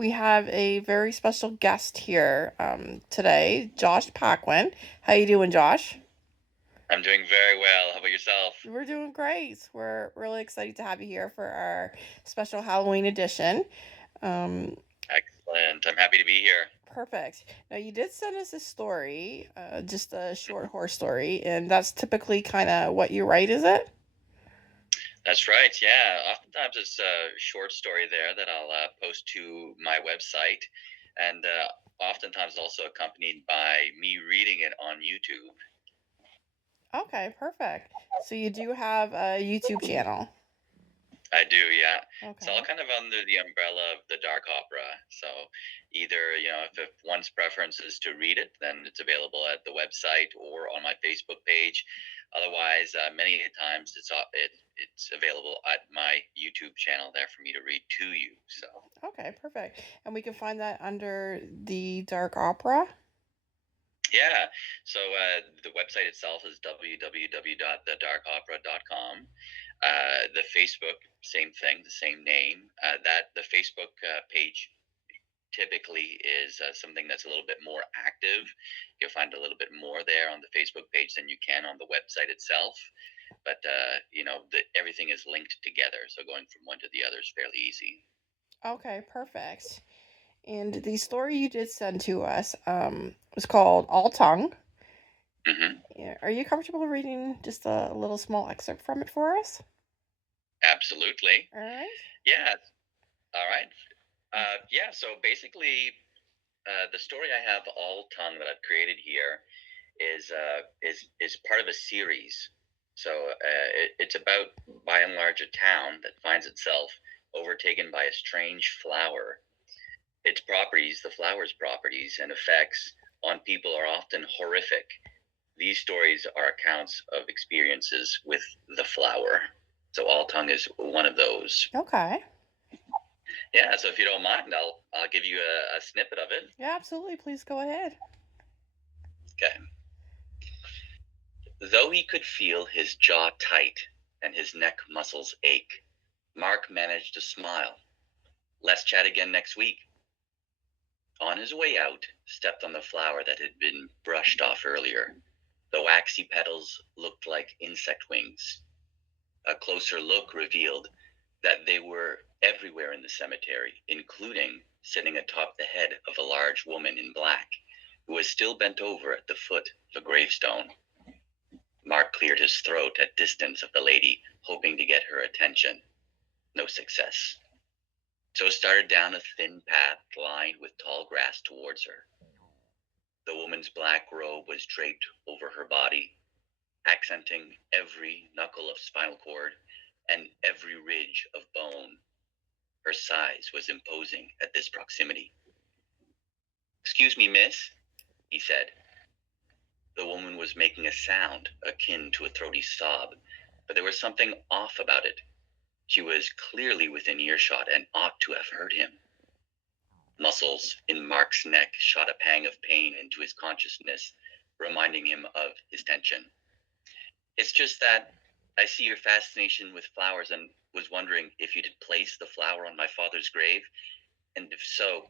we have a very special guest here today, Josh Paquin. How you doing, Josh? I'm doing very well. How about yourself? We're doing great. We're really excited to have you here for our special Halloween edition. Um, Excellent. I'm happy to be here. Perfect. Now, you did send us a story, just a short horror story, and that's typically kind of what you write, is it? That's right. Yeah. Oftentimes it's a short story there that I'll post to my website, and oftentimes also accompanied by me reading it on YouTube. Okay, perfect. So you do have a YouTube channel. I do, yeah. It's all Okay. kind of under the umbrella of the dark opera. So either, if one's preference is to read it, then it's available at the website or on my Facebook page. Otherwise, many times it's available at my YouTube channel there for me to read to you. So Okay, perfect. And we can find that under the Dark Opera. yeah, so the website itself is www.thedarkopera.com. The Facebook, same thing, the same name. That the Facebook page typically is something that's a little bit more active. You'll find a little bit more there on the Facebook page than you can on the website itself. But everything is linked together, so going from one to the other is fairly easy. Okay, perfect. And the story you did send to us was called All Tongue. Hmm. Yeah, are you comfortable reading just a little small excerpt from it for us? Absolutely. All right. Yeah. All right. Yeah. So basically, the story I have, All Tongue, that I've created here is part of a series. So it's about, by and large, a town that finds itself overtaken by a strange flower. Its properties, the flower's properties and effects on people, are often horrific. These stories are accounts of experiences with the flower. So All Tongue is one of those. Okay. Yeah. So if you don't mind, I'll give you a snippet of it. Yeah, absolutely. Please go ahead. Okay. Though he could feel his jaw tight and his neck muscles ache, Mark managed to smile. Let's chat again next week. On his way out, stepped on the flower that had been brushed off earlier. The waxy petals looked like insect wings. A closer look revealed that they were everywhere in the cemetery, including sitting atop the head of a large woman in black, who was still bent over at the foot of a gravestone. Mark cleared his throat at distance of the lady, hoping to get her attention. No success. So started down a thin path lined with tall grass towards her. The woman's black robe was draped over her body, accenting every knuckle of spinal cord and every ridge of bone. Her size was imposing at this proximity. Excuse me, miss, he said. The woman was making a sound akin to a throaty sob, but there was something off about it. She was clearly within earshot and ought to have heard him. Muscles in Mark's neck shot a pang of pain into his consciousness, reminding him of his tension. It's just that I see your fascination with flowers and was wondering if you'd place the flower on my father's grave, and if so,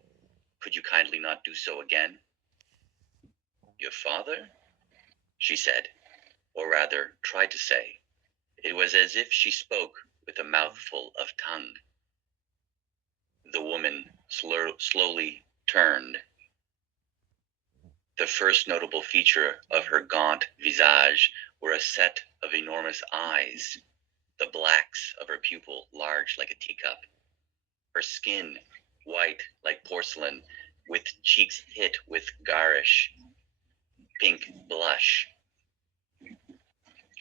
could you kindly not do so again? Your father? She said, or rather tried to say. It was as if she spoke with a mouthful of tongue. The woman slowly turned. The first notable feature of her gaunt visage were a set of enormous eyes, the blacks of her pupil large like a teacup, her skin white like porcelain, with cheeks hit with garish pink blush.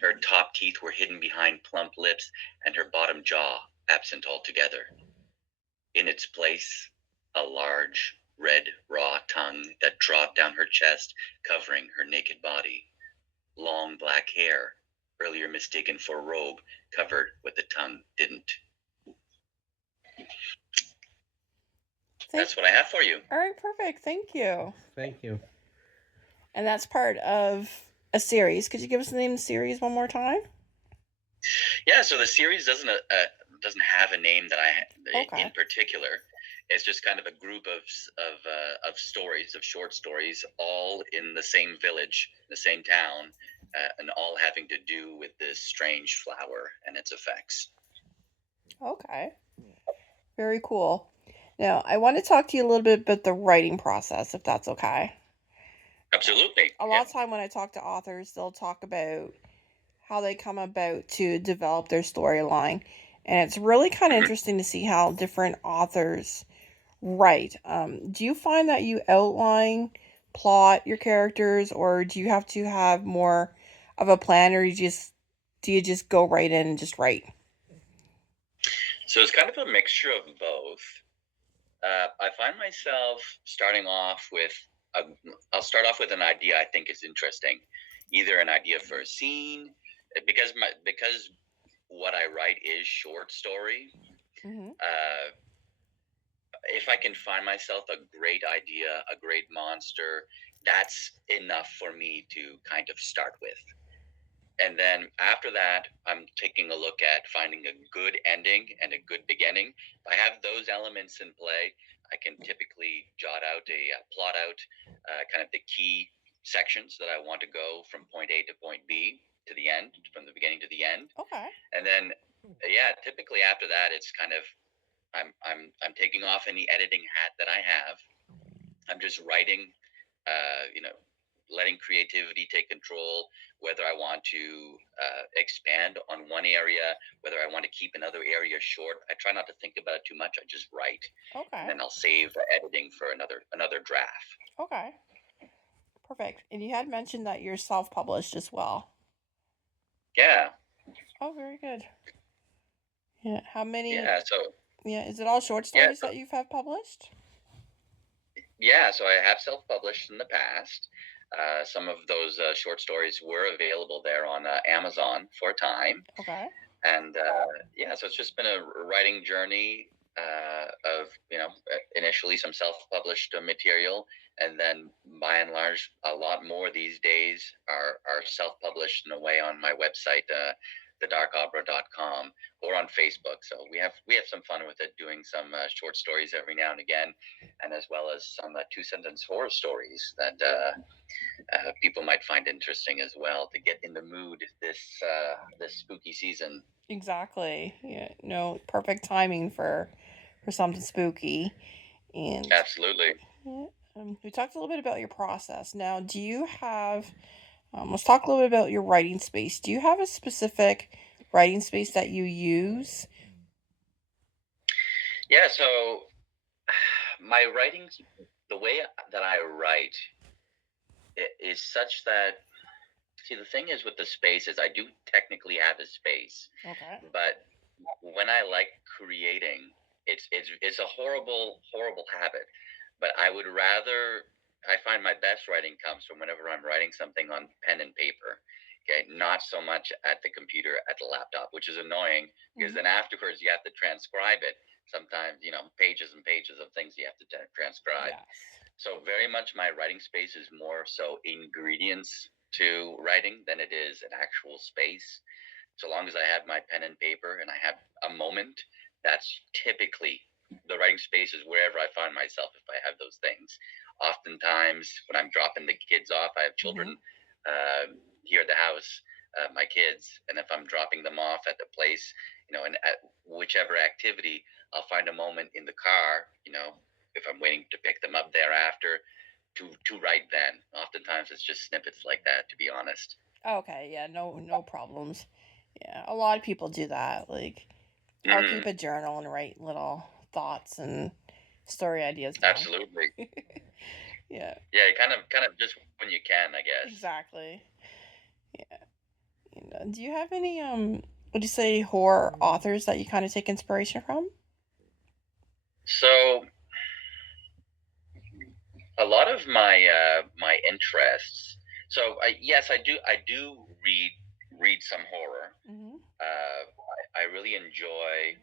Her top teeth were hidden behind plump lips, and her bottom jaw absent altogether. In its place, a large, red, raw tongue that dropped down her chest, covering her naked body. Long black hair, earlier mistaken for robe, covered what the tongue didn't. Thank. That's what I have for you. All right, perfect. Thank you. Thank you. And that's part of a series. Could you give us the name of the series one more time? Yeah, so the series doesn't have a name that in Okay. particular. It's just kind of a group of stories, of short stories, all in the same village, the same town, and all having to do with this strange flower and its effects. Okay. Very cool. Now, I want to talk to you a little bit about the writing process, if that's okay. Absolutely. A Yeah. lot of time when I talk to authors, they'll talk about how they come about to develop their storyline. And it's really kind of Mhm. interesting to see how different authors write. Do you find that you outline, plot your characters, or do you have to have more of a plan, or do you just go right in and just write? So it's kind of a mixture of both. I find myself starting off with a, I'll start off with an idea I think is interesting, either an idea for a scene, because what I write is short story. Mm-hmm. Uh, if I can find myself a great idea, a great monster, that's enough for me to kind of start with. And then after that, I'm taking a look at finding a good ending and a good beginning. If I have those elements in play, I can typically plot out kind of the key sections that I want to go from point A to point B to the end, from the beginning to the end. Okay. And then, yeah, typically after that, it's kind of I'm taking off any editing hat that I have. I'm just writing, you know, letting creativity take control, whether I want to expand on one area, whether I want to keep another area short. I try not to think about it too much. I just write, and Okay. then I'll save editing for another draft. Okay. Perfect. And you had mentioned that you're self-published as well. Yeah, Oh, very good. Yeah. How many? yeah. So Yeah. Is it all short yeah, stories that you've have published? yeah. So I have self-published in the past. Some of those short stories were available there on Amazon for a time. Okay. And yeah, so it's just been a writing journey of initially some self-published material, and then by and large a lot more these days are self-published in a way on my website, thedarkopera.com, or on Facebook. So we have some fun with it, doing some short stories every now and again, and as well as some two-sentence horror stories that people might find interesting as well, to get in the mood this spooky season. Exactly. Yeah. No, perfect timing for something spooky. And Absolutely. yeah, we talked a little bit about your process. Now, do you have? Let's talk a little bit about your writing space. Do you have a specific writing space that you use? Yeah, so my writing, the way that I write is such that, see, the thing is with the space is I do technically have a space, Okay. but when I like creating, it's a horrible habit. But I would rather, I find my best writing comes from whenever I'm writing something on pen and paper. Okay, not so much at the computer, at the laptop, which is annoying because Mm-hmm. then afterwards you have to transcribe it. Sometimes, pages and pages of things you have to transcribe. Yes. So very much my writing space is more so ingredients to writing than it is an actual space. So long as I have my pen and paper and I have a moment, that's typically the writing space is wherever I find myself if I have those things. Oftentimes, when I'm dropping the kids off, I have Mm-hmm. children here at the house, my kids, and if I'm dropping them off at the place, and at whichever activity, I'll find a moment in the car, if I'm waiting to pick them up thereafter, to write then. Oftentimes, it's just snippets like that, to be honest. Okay. Yeah. No problems. Yeah. A lot of people do that. Like, I'll keep Mm, a journal and write little thoughts and story ideas down. absolutely. Yeah. Yeah, kind of just when you can, I guess. Exactly. Yeah. And, do you have any would you say horror authors that you kind of take inspiration from? So a lot of my interests. So yes, I do read some horror. Mm-hmm. I really enjoy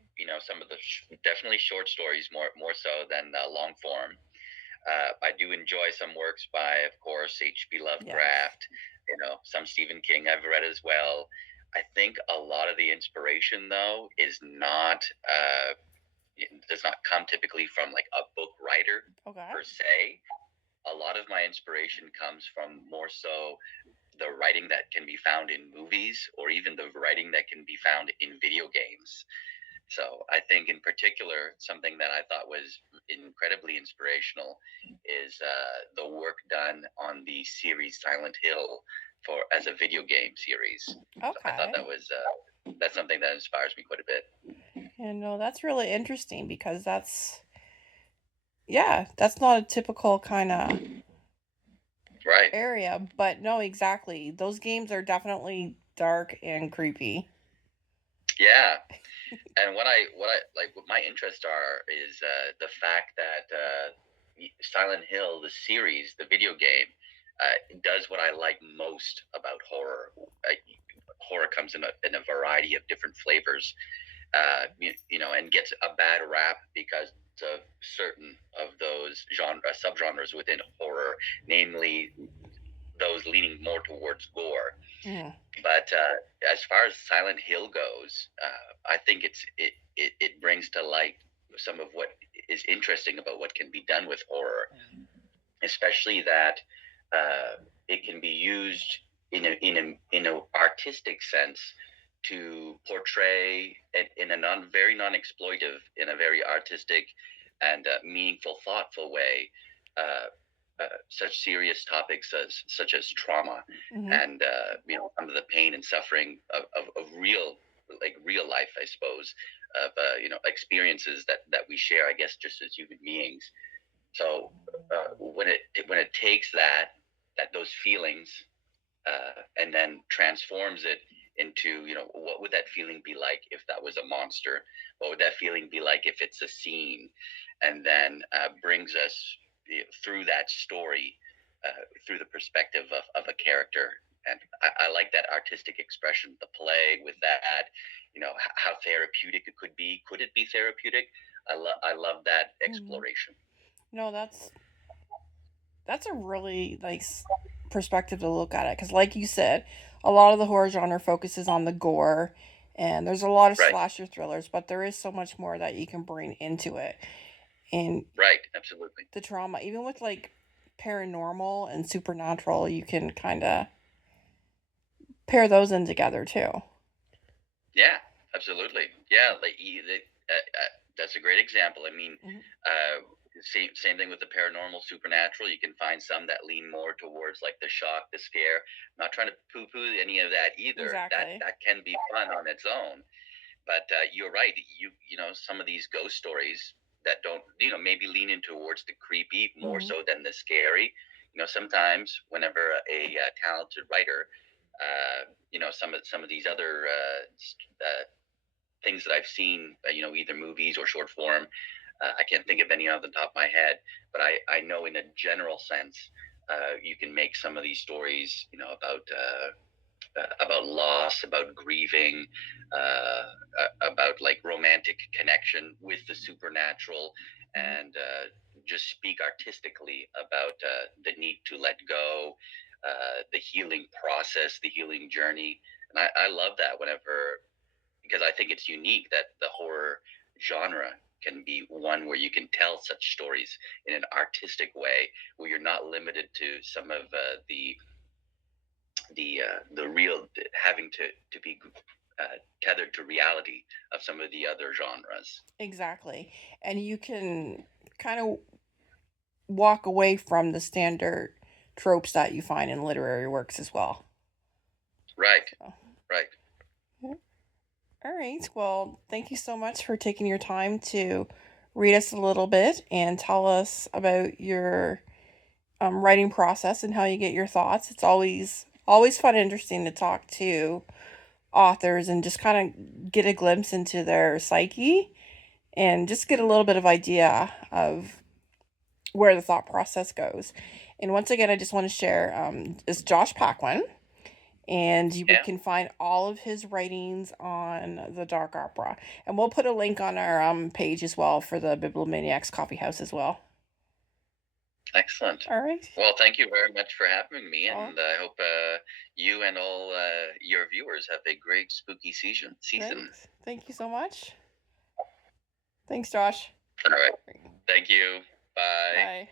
some of the definitely short stories, more so than long form. I do enjoy some works by, of course, H.P. Yes. Lovecraft. Some Stephen King I've read as well. I think a lot of the inspiration though is not does not come typically from like a book writer Okay. per se. A lot of my inspiration comes from more so the writing that can be found in movies, or even the writing that can be found in video games. So I think, in particular, something that I thought was incredibly inspirational is the work done on the series Silent Hill for as a video game series. So I thought Okay. that's something that inspires me quite a bit. And no, that's really interesting because yeah, that's not a typical kind of Right. area, but no, exactly. Those games are definitely dark and creepy. Yeah. And what my interests are is the fact that Silent Hill, the series, the video game, does what I like most about horror. Horror comes in a variety of different flavors, and gets a bad rap because of certain of those subgenres within horror, namely those leaning more towards gore. Mm. But as far as Silent Hill goes, I think it brings to light some of what is interesting about what can be done with horror, especially that it can be used in a artistic sense to portray it in a very non-exploitive, in a very artistic and meaningful, thoughtful way. Such serious topics such as trauma Hmm. and some of the pain and suffering of real life, I suppose, of experiences that we share, I guess, just as human beings. So when it takes that those feelings and then transforms it into, what would that feeling be like if that was a monster? What would that feeling be like if it's a scene? And then brings us through that story through the perspective of a character. And I like that artistic expression, the play with that, how therapeutic it could be. Could it be therapeutic? I love that Hmm. exploration. No, that's a really nice perspective to look at it because, like you said, a lot of the horror genre focuses on the gore, and there's a lot of Right, slasher thrillers, but there is so much more that you can bring into it, and right, absolutely. the trauma, even with like paranormal and supernatural, you can kind of pair those in together too. Yeah, absolutely. Yeah, that's a great example. I mean, Hmm. uh, same thing with the paranormal, supernatural. You can find some that lean more towards like the shock, the scare. I'm not trying to poo-poo any of that either. That Exactly. that can be fun on its own. But you're right. Some of these ghost stories that don't, maybe lean in towards the creepy more Hmm. so than the scary. Sometimes whenever a talented writer, some of these other things that I've seen, either movies or short form. I can't think of any off the top of my head, but I know in a general sense, you can make some of these stories, about loss, about grieving, about like romantic connection with the supernatural, Hmm. and just speak artistically about the need to let go, the healing process, the healing journey. And I love that whenever, because I think it's unique that the horror genre can be one where you can tell such stories in an artistic way, where you're not limited to some of the real, having to be tethered to reality of some of the other genres. Exactly. And you can kind of walk away from the standard tropes that you find in literary works as well. Right, So, right. yeah. All right. Well, thank you so much for taking your time to read us a little bit and tell us about your writing process and how you get your thoughts. It's always fun and interesting to talk to authors and just kind of get a glimpse into their psyche and just get a little bit of idea of where the thought process goes. And once again, I just want to share is Josh Paquin, and you Yeah, can find all of his writings on the Dark Opera. And we'll put a link on our page as well for the Bibliomaniacs Coffee House as well. excellent. All right. Well, thank you very much for having me, Oh, and I hope you and all your viewers have a great spooky season. right. Thank you so much. Thanks, Josh. All right. Thank you. Bye. Bye.